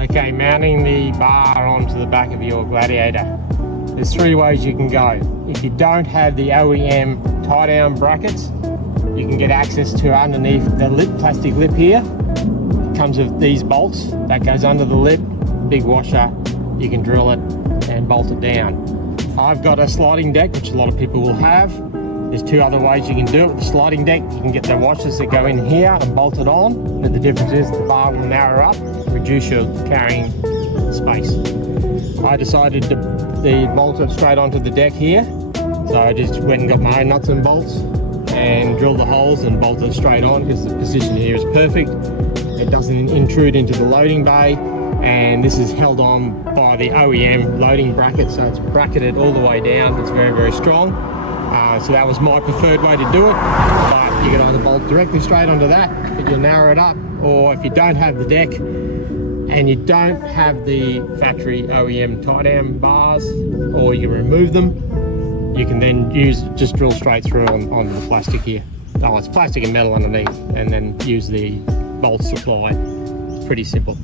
Okay, mounting the bar onto the back of your Gladiator. There's three ways you can go. If you don't have the OEM tie-down brackets, you can get access to underneath the lip, plastic lip here. It comes with these bolts that goes under the lip, big washer. You can drill it and bolt it down. I've got a sliding deck, which a lot of people will have. There's two other ways you can do it. With the sliding deck, you can get the washers that go in here and bolt it on. But the difference is the bar will narrow up, reduce your carrying space. I decided to bolt it straight onto the deck here. So I just went and got my own nuts and bolts and drilled the holes and bolted it straight on because the position here is perfect. It doesn't intrude into the loading bay, and this is held on by the OEM loading bracket, so it's bracketed all the way down. It's very, very strong. So that was my preferred way to do it, but you can either bolt directly straight onto that, but you'll narrow it up, or if you don't have the deck and you don't have the factory OEM tie-down bars, or you remove them, you can then just drill straight through on the plastic here. Oh, it's plastic and metal underneath, and then use the bolt supply. Pretty simple.